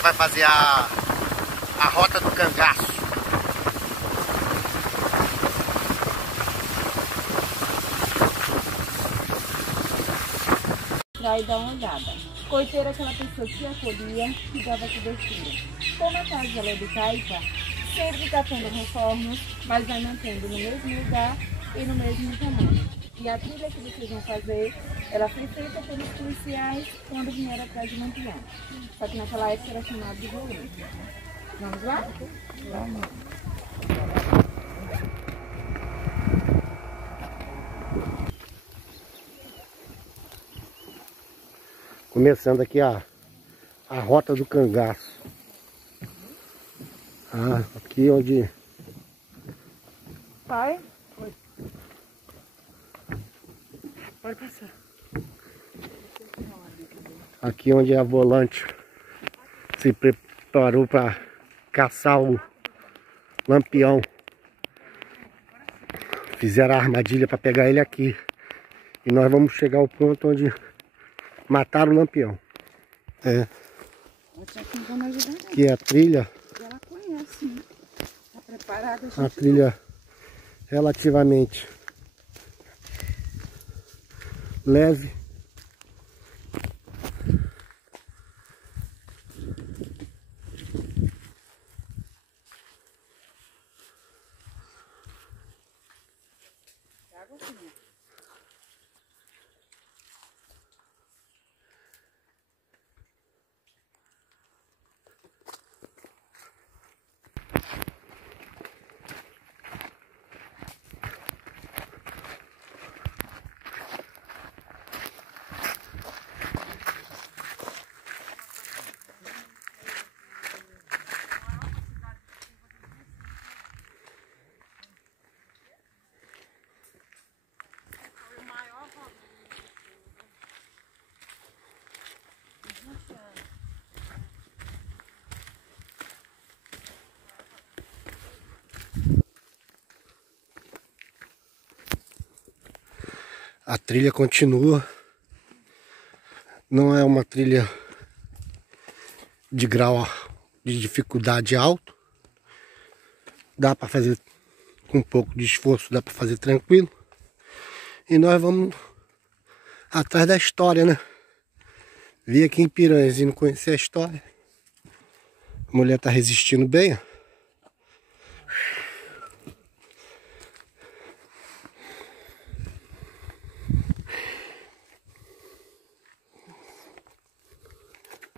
gente vai fazer a rota do cangaço. Vai dar uma olhada. Coiteira é aquela pessoa que acolhia e dava cobertura. Como a casa ela é do Taipa, sempre está tendo reformas, mas vai mantendo no mesmo lugar e no mesmo tamanho. E a trilha que vocês vão fazer, ela foi feita pelos policiais quando vieram atrás de Lampião. Só que naquela época era chamado de violência. Vamos lá? Vamos. Começando aqui a rota do cangaço. Aqui onde... Pai? Pode passar. Aqui onde a volante se preparou para caçar o Lampião. Fizeram a armadilha para pegar ele aqui. E nós vamos chegar ao ponto onde mataram o Lampião. Aqui é a trilha. Ela conhece, né? Tá preparada? A trilha relativamente leve. A trilha continua. Não é uma trilha de grau de dificuldade alto. Dá para fazer com um pouco de esforço, dá para fazer tranquilo. E nós vamos atrás da história, né? Vi aqui em Piranhas e não conhecer a história. A mulher tá resistindo bem, ó.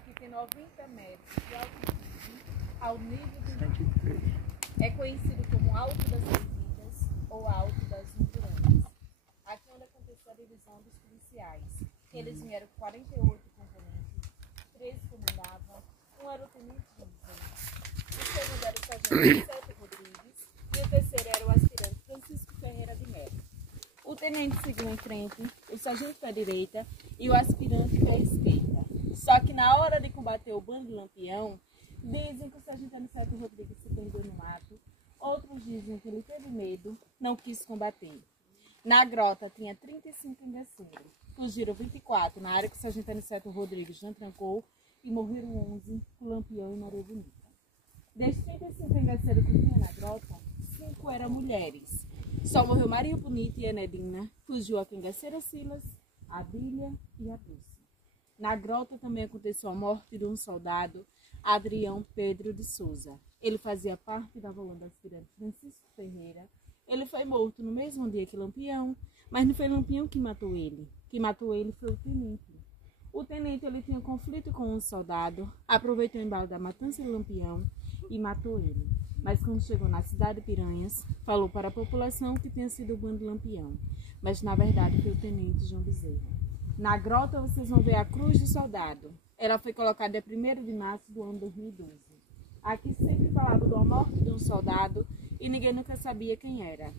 Fica em 90 metros de altitude ao nível do mar. É conhecido como Alto das Ervilhas ou Alto das Muralhas. Aqui é onde aconteceu a divisão dos policiais. Eles vieram com 48 componentes, 13 comandavam, um era o tenente de Bezerra, o segundo era o sargento Sérgio Rodrigues e o terceiro era o aspirante Francisco Ferreira de Mello. O tenente seguiu em frente, o sargento para a direita e o aspirante para a esquerda. Só que na hora de combater o bando de Lampião, dizem que o sargento Aniceto Rodrigues se perdeu no mato, outros dizem que ele teve medo, não quis combater. Na grota tinha 35 engaceiros, fugiram 24 na área que o sargento Aniceto Rodrigues não trancou e morreram 11 com Lampião e Maria Bonita. Desses 35 engaceiros que tinha na grota, 5 eram mulheres. Só morreu Maria Bonita e Enedina, fugiu a cangaceira Silas, a Bília e a Dulce. Na grota também aconteceu a morte de um soldado, Adrião Pedro de Souza. Ele fazia parte da volante aspirante Francisco Ferreira. Ele foi morto no mesmo dia que Lampião, mas não foi Lampião que matou ele. Quem matou ele foi o tenente. O tenente ele tinha conflito com um soldado, aproveitou o embalo da matança de Lampião e matou ele. Mas quando chegou na cidade de Piranhas, falou para a população que tinha sido o bando de Lampião, mas na verdade foi o tenente João Bezerra. Na grota vocês vão ver a cruz do soldado. Ela foi colocada dia 1º de março do ano 2012. Aqui sempre falava da morte de um soldado e ninguém nunca sabia quem era.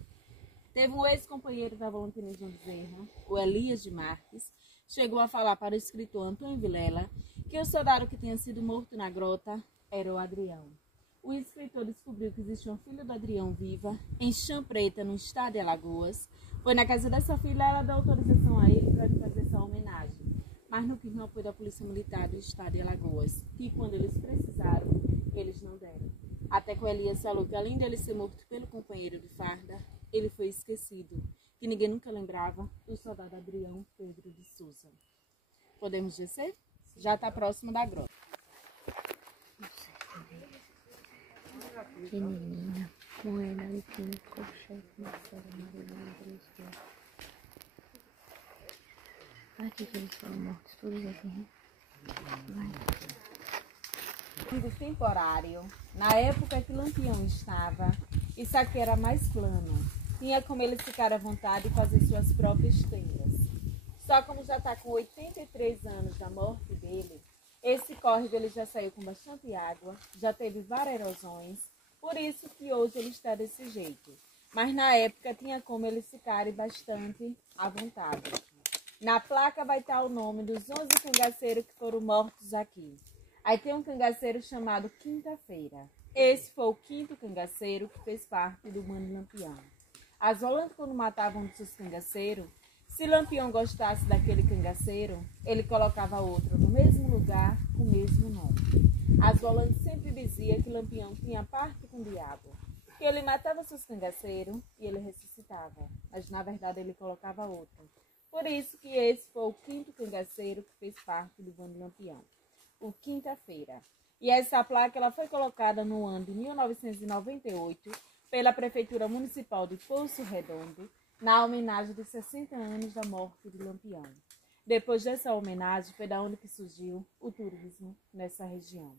Teve um ex-companheiro da voluntaria João Bezerra, o Elias de Marques, chegou a falar para o escritor Antônio Vilela que o soldado que tinha sido morto na grota era o Adrião. O escritor descobriu que existia uma filha do Adrião viva em Chã Preta, no estado de Alagoas. Foi na casa dessa filha, ela deu autorização a ele para fazer essa homenagem. mas não quis no apoio da Polícia Militar do Estado de Alagoas, que quando eles precisaram, eles não deram. Até que o Elias falou que além de ele ser morto pelo companheiro de farda, ele foi esquecido, que ninguém nunca lembrava do soldado Adrião Pedro de Souza. Podemos descer? Já está próximo da grota. Pequenininha, moeda de pino, colchete, maçã, amarelão, pelos dois. Aqui que eles foram mortos, todos aqui. Vai. Temporário, na época que Lampião estava, isso aqui era mais plano. Tinha como eles ficar à vontade e fazer suas próprias tendas. Só como já está com 83 anos da morte dele, esse córrego ele já saiu com bastante água, já teve várias erosões, por isso que hoje ele está desse jeito. Mas na época tinha como eles ficarem bastante à vontade. Na placa vai estar o nome dos 11 cangaceiros que foram mortos aqui. Aí tem um cangaceiro chamado Quinta-feira. Esse foi o 5º cangaceiro que fez parte do bando Lampião. As Holandas, quando matavam um dos seus cangaceiros, se Lampião gostasse daquele cangaceiro, ele colocava outro no mesmo lugar, com o mesmo nome. As Holandas sempre diziam que Lampião tinha parte com o diabo, que ele matava seus cangaceiros e ele ressuscitava, mas na verdade ele colocava outro. Por isso que esse foi o 5º cangaceiro que fez parte do bando Lampião, o Quinta-feira. E essa placa ela foi colocada no ano de 1998 pela Prefeitura Municipal de Poço Redondo, na homenagem de 60 anos da morte de Lampião. Depois dessa homenagem, foi da onde que surgiu o turismo nessa região.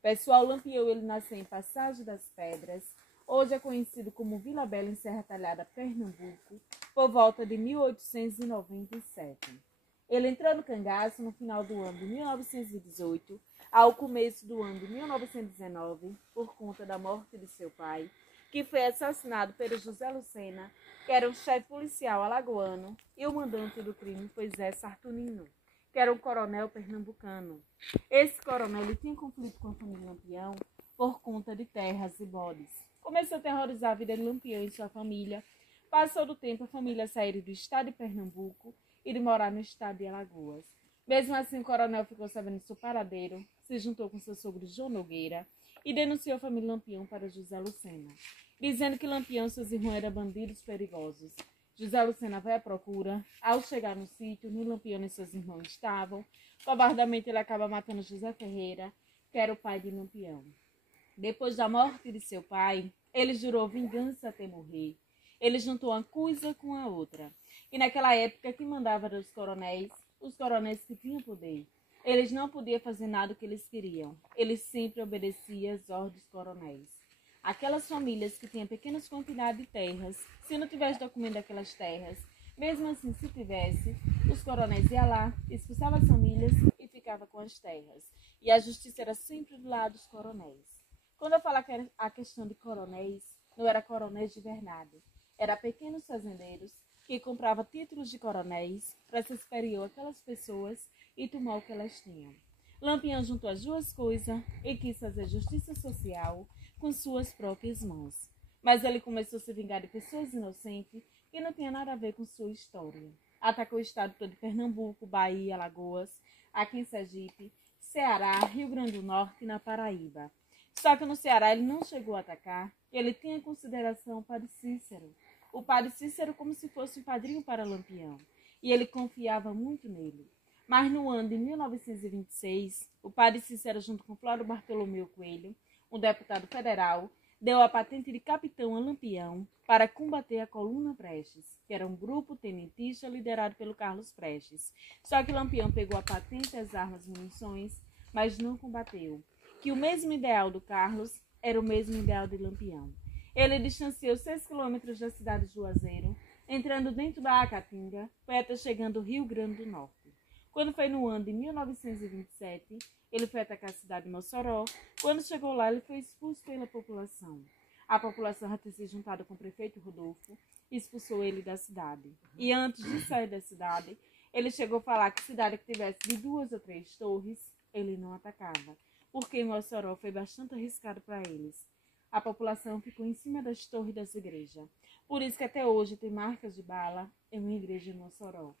Pessoal, Lampião ele nasceu em Passagem das Pedras, hoje é conhecido como Vila Bela, em Serra Talhada, Pernambuco, por volta de 1897. Ele entrou no cangaço no final do ano de 1918, ao começo do ano de 1919, por conta da morte de seu pai, que foi assassinado pelo José Lucena, que era um chefe policial alagoano, e o mandante do crime foi Zé Sartunino, que era um coronel pernambucano. Esse coronel ele tinha conflito com a família Lampião por conta de terras e bodes. Começou a terrorizar a vida de Lampião e sua família. Passou do tempo, a família saiu do estado de Pernambuco e de morar no estado de Alagoas. Mesmo assim, o coronel ficou sabendo do seu paradeiro, se juntou com seu sogro João Nogueira e denunciou a família Lampião para José Lucena, dizendo que Lampião e seus irmãos eram bandidos perigosos. José Lucena vai à procura. Ao chegar no sítio, nem Lampião nem seus irmãos estavam. Covardamente, ele acaba matando José Ferreira, que era o pai de Lampião. Depois da morte de seu pai, ele jurou vingança até morrer. Ele juntou uma coisa com a outra. E naquela época, quem mandava eram os coronéis que tinham poder. Eles não podiam fazer nada o que eles queriam. Eles sempre obedeciam às ordens dos coronéis. Aquelas famílias que tinham pequenas quantidades de terras, se não tivesse documento daquelas terras, mesmo assim, se tivesse, os coronéis iam lá, expulsavam as famílias e ficavam com as terras. E a justiça era sempre do lado dos coronéis. Quando eu falo que a questão de coronéis, não era coronéis de verdade. Era pequenos fazendeiros que compravam títulos de coronéis para ser superior àquelas pessoas e tomar o que elas tinham. Lampião juntou as duas coisas e quis fazer justiça social com suas próprias mãos. Mas ele começou a se vingar de pessoas inocentes que não tinham nada a ver com sua história. Atacou o estado todo de Pernambuco, Bahia, Alagoas, aqui em Sergipe, Ceará, Rio Grande do Norte e na Paraíba. Só que no Ceará ele não chegou a atacar, ele tinha em consideração o padre Cícero. O padre Cícero como se fosse um padrinho para Lampião, e ele confiava muito nele. Mas no ano de 1926, o padre Cícero, junto com Flávio Bartolomeu Coelho, um deputado federal, deu a patente de capitão a Lampião para combater a Coluna Prestes, que era um grupo tenentista liderado pelo Carlos Prestes. Só que Lampião pegou a patente, as armas e munições, mas não combateu. Que o mesmo ideal do Carlos era o mesmo ideal de Lampião. Ele distanciou 6 quilômetros da cidade de Juazeiro, entrando dentro da Acatinga, foi até chegando ao Rio Grande do Norte. Quando foi no ano de 1927, ele foi atacar a cidade de Mossoró. Quando chegou lá, ele foi expulso pela população. A população já tinha se juntado com o prefeito Rodolfo e expulsou ele da cidade. E antes de sair da cidade, ele chegou a falar que cidade que tivesse de 2 ou 3 torres, ele não atacava, porque Mossoró foi bastante arriscado para eles. A população ficou em cima das torres das igrejas. Por isso que até hoje tem marcas de bala em uma igreja em Mossoró.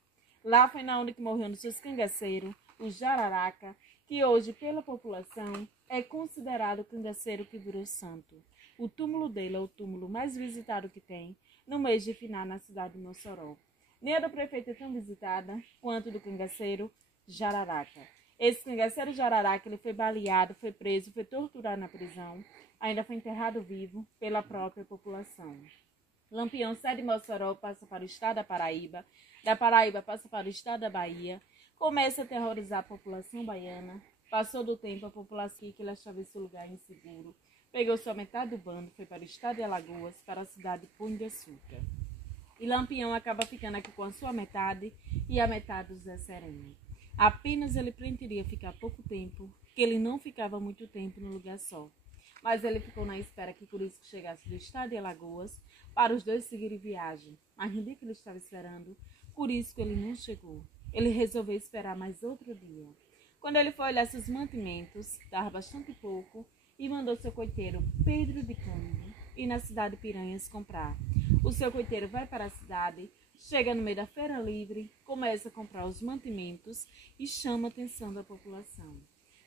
Lá foi na onde que morreu um dos seus cangaceiros, o Jararaca, que hoje, pela população, é considerado o cangaceiro que virou santo. O túmulo dele é o túmulo mais visitado que tem no mês de Finá, na cidade de Mossoró. Nem a do prefeito é tão visitada quanto do cangaceiro Jararaca. Esse cangaceiro Jararaca, ele foi baleado, foi preso, foi torturado na prisão, ainda foi enterrado vivo pela própria população. Lampião sai de Mossoró, passa para o estado da Paraíba passa para o estado da Bahia, começa a terrorizar a população baiana. Passou do tempo, a população que ele achava esse lugar inseguro, pegou sua metade do bando, foi para o estado de Alagoas, para a cidade de Pão de Açúcar. E Lampião acaba ficando aqui com a sua metade e a metade do Zé Sereno. Apenas ele pretendia ficar pouco tempo, que ele não ficava muito tempo no lugar só. Mas ele ficou na espera que Curisco chegasse do estado de Alagoas para os dois seguirem viagem. Mas no dia que ele estava esperando, Curisco ele não chegou. Ele resolveu esperar mais outro dia. Quando ele foi olhar seus mantimentos, dava bastante pouco, e mandou seu coiteiro Pedro de Cândido ir na cidade de Piranhas comprar. O seu coiteiro vai para a cidade, chega no meio da feira livre, começa a comprar os mantimentos e chama a atenção da população.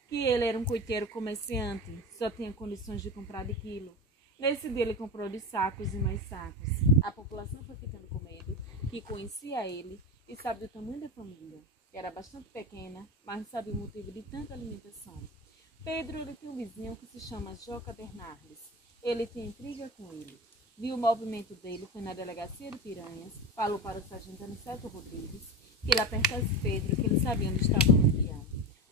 Que ele era um coiteiro comerciante, só tinha condições de comprar de quilo. Nesse dia ele comprou de sacos e mais sacos. A população foi ficando com medo, que conhecia ele e sabia do tamanho da família, que era bastante pequena, mas não sabia o motivo de tanta alimentação. Pedro ele tinha um vizinho que se chama Joca Bernardes. Ele tinha intriga com ele. Viu o movimento dele, foi na delegacia de Piranhas, falou para o sargento Aniceto Rodrigues que ele apertasse Pedro, que ele sabia onde estava o Lampião.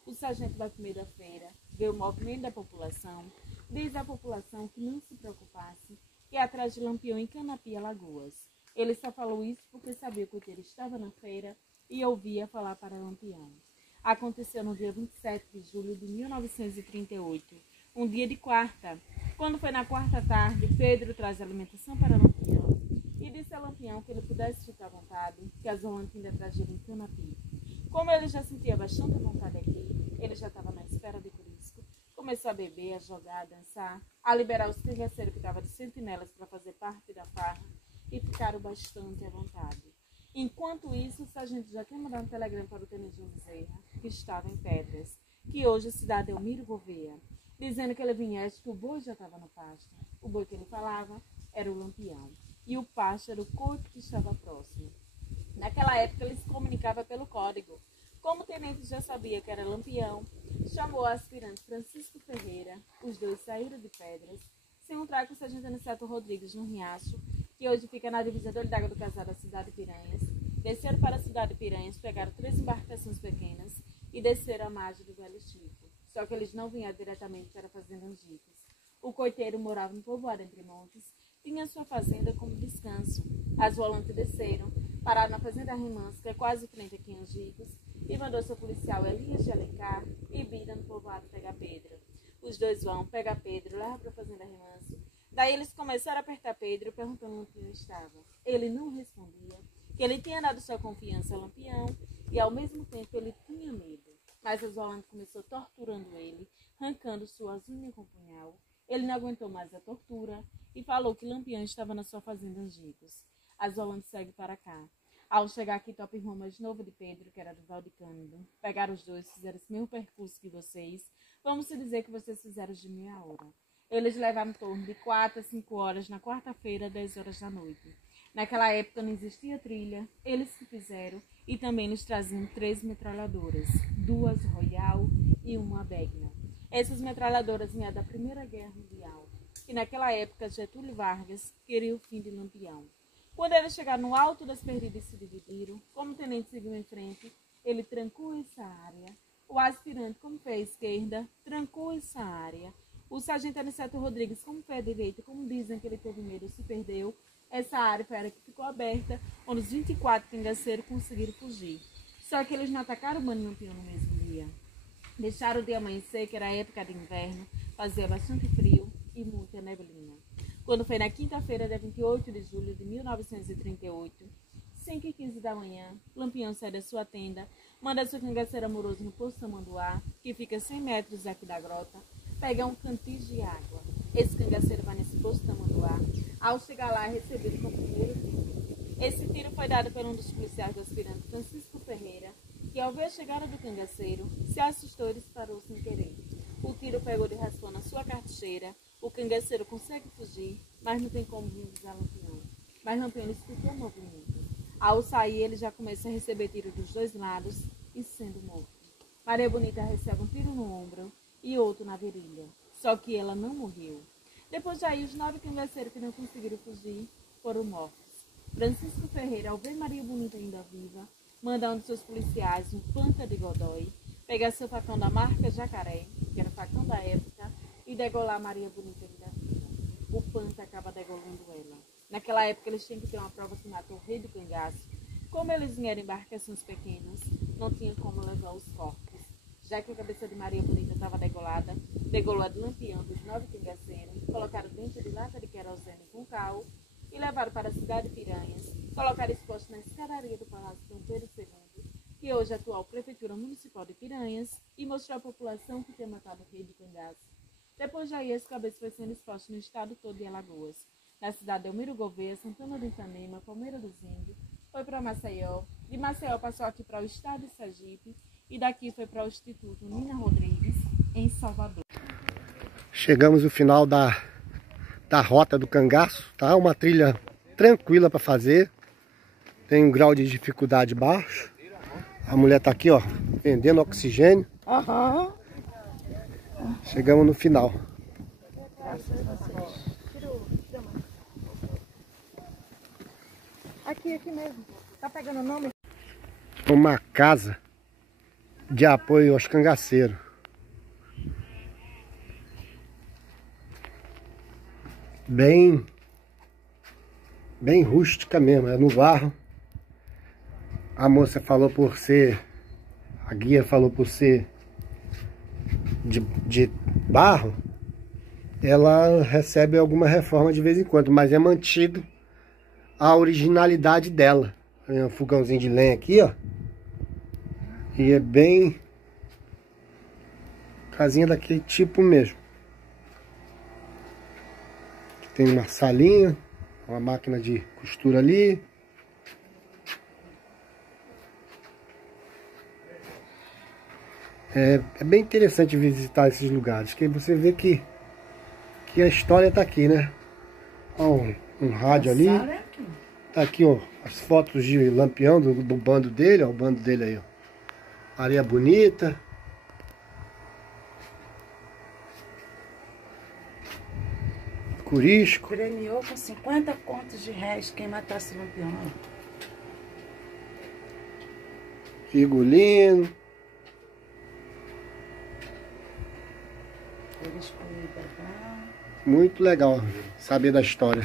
O sargento vai para o meio da feira, vê o movimento da população, diz à população que não se preocupasse, que ia atrás de Lampião em Canapi, Alagoas. Ele só falou isso porque sabia que ele estava na feira e ouvia falar para Lampião. Aconteceu no dia 27 de julho de 1938, um dia de quarta. Quando foi na quarta tarde, Pedro traz alimentação para Lampião e disse a Lampião que ele pudesse ficar à vontade, que as volantes ainda traziam em Canapi. Como ele já sentia bastante vontade aqui, ele já estava na espera de Curisco, começou a beber, a jogar, a dançar, a liberar os cangaceiros que estavam de sentinelas para fazer parte da farra e ficaram bastante à vontade. Enquanto isso, o sargento já tinha mandado um telegrama para o tenente João Bezerra, que estava em Pedras, que hoje a cidade é Elmiro Gouveia, dizendo que ele viesse que o boi já estava no pasto. O boi que ele falava era o Lampião, e o pasto era o coito que estava próximo. Naquela época ele se comunicava pelo código. Como o tenente já sabia que era Lampião, chamou o aspirante Francisco Ferreira, os dois saíram de Pedras, se encontraram com o sargento Aniceto Rodrigues no Riacho, que hoje fica na divisória d'água do Casal da cidade de Piranhas, desceram para a cidade de Piranhas, pegaram 3 embarcações pequenas e desceram a margem do Velho Chico. Só que eles não vinham diretamente para a fazenda Angicos. O coiteiro morava no povoado Entre Montes, tinha sua fazenda como descanso. As volantes desceram, pararam na fazenda Remanso, que é quase frente aqui em Angicos, e mandou seu policial Elias de Alencar e Bida no povoado pegar Pedro. Os dois vão, pega Pedro, leva para a fazenda Remanso. Daí eles começaram a apertar Pedro, perguntando onde ele estava. Ele não respondia, que ele tinha dado sua confiança a Lampião e ao mesmo tempo ele tinha medo. Mas as volantes começou torturando ele, arrancando suas unhas com punhal. Ele não aguentou mais a tortura e falou que Lampião estava na sua fazenda Angicos. As volantes seguem para cá. Ao chegar aqui, topa irmão mais novo de Pedro, que era do Valde Cândido, pegaram os dois, fizeram esse mesmo percurso que vocês. Vamos se dizer que vocês fizeram de meia hora. Eles levaram em torno de 4 a 5 horas na quarta-feira, 10 horas da noite. Naquela época não existia trilha, eles que fizeram, e também eles traziam 3 metralhadoras, 2 Royal e 1 Begna. Essas metralhadoras vinham da Primeira Guerra Mundial, que naquela época Getúlio Vargas queria o fim de Lampião. Quando eles chegaram no alto das perdidas e se dividiram, como o tenente seguiu em frente, ele trancou essa área. O aspirante, como foi à esquerda, trancou essa área. O sargento Aniceto Rodrigues, como foi à direita, como dizem que ele teve medo, se perdeu. Essa área foi a área que ficou aberta, onde os 24 cangaceiros conseguiram fugir. Só que eles não atacaram o Bando Lampião no mesmo dia. Deixaram o dia amanhecer, que era a época de inverno, fazia bastante frio e muita neblina. Quando foi na quinta-feira, dia 28 de julho de 1938, 5h15 da manhã, Lampião sai da sua tenda, manda seu cangaceiro amoroso no posto Tamanduá, que fica a 100 metros daqui da grota, pegar um cantil de água. Esse cangaceiro vai nesse posto Tamanduá. Ao chegar lá, é recebido com o primeiro tiro. Esse tiro foi dado por um dos policiais do aspirante Francisco Ferreira, que ao ver a chegada do cangaceiro, se assustou e disparou sem querer. O tiro pegou de raspão na sua cartucheira, o cangaceiro consegue fugir, mas não tem como visar Lampião. Mas Lampião escutou o movimento. Ao sair, ele já começa a receber tiro dos dois lados e sendo morto. Maria Bonita recebe um tiro no ombro e outro na virilha, só que ela não morreu. Depois daí, os 9 cangaceiros que não conseguiram fugir foram mortos. Francisco Ferreira, ao ver Maria Bonita ainda viva, manda um de seus policiais, um Panta de Godói, pegar seu facão da marca Jacaré, que era o facão da época, e degolar Maria Bonita ainda viva. O Panta acaba degolando ela. Naquela época, eles tinham que ter uma prova que matou o rei do cangaço. Como eles vinham em embarcações pequenas, não tinha como levar os corpos. Já que a cabeça de Maria Bonita estava degolada, degolou a de Lampião dos 9 cangaceiros, colocaram dentro de lata de querosene com cal e levaram para a cidade de Piranhas, colocaram exposto na escadaria do Palácio Dom Pedro II, que hoje é a atual Prefeitura Municipal de Piranhas, e mostrou à população que tinha matado o rei do cangaço. Depois daí, esse cabeça foi sendo exposto no estado todo de Alagoas, na cidade de Elmiro Gouveia, Santana do Ipanema, Palmeira dos Índios, foi para Maceió, de Maceió passou aqui para o estado de Sergipe, e daqui foi para o Instituto Nina Rodrigues, em Salvador. Chegamos no final da Rota do Cangaço, tá? Uma trilha tranquila para fazer, tem um grau de dificuldade baixo. A mulher tá aqui, ó, vendendo oxigênio. Chegamos no final. Aqui mesmo. Tá pegando o nome? Uma casa de apoio aos cangaceiros. Bem rústica mesmo, é no barro. A moça falou por ser, a guia falou por ser de barro, ela recebe alguma reforma de vez em quando, mas é mantido a originalidade dela. Tem um fogãozinho de lenha aqui, ó. E é bem casinha daquele tipo mesmo. Tem uma salinha, uma máquina de costura ali. É bem interessante visitar esses lugares, que você vê que a história tá aqui, né? Ó, um rádio ali. Tá aqui, ó, as fotos de Lampião, do bando dele, ó, o bando dele aí, ó. Maria Bonita. Curisco. Premiou com 50 contos de réis quem matasse Lampião. Figulino. Muito legal saber da história.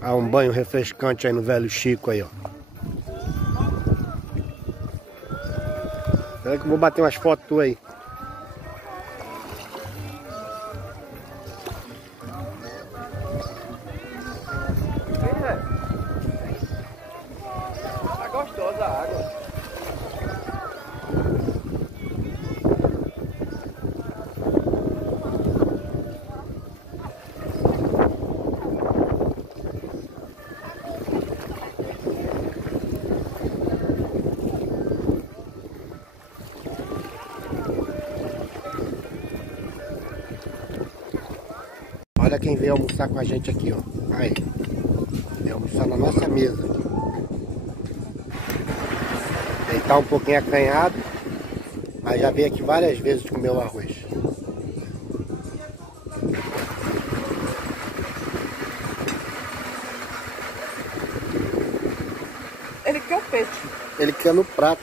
Há um banho refrescante aí no Velho Chico aí, ó. Espera que eu vou bater umas fotos tuas aí. Tá gostosa a água. Olha quem veio almoçar com a gente aqui, ó. Aí. Veio almoçar na nossa mesa. Ele tá um pouquinho acanhado, mas já veio aqui várias vezes comer o arroz. Ele quer o peixe. Ele quer no prato.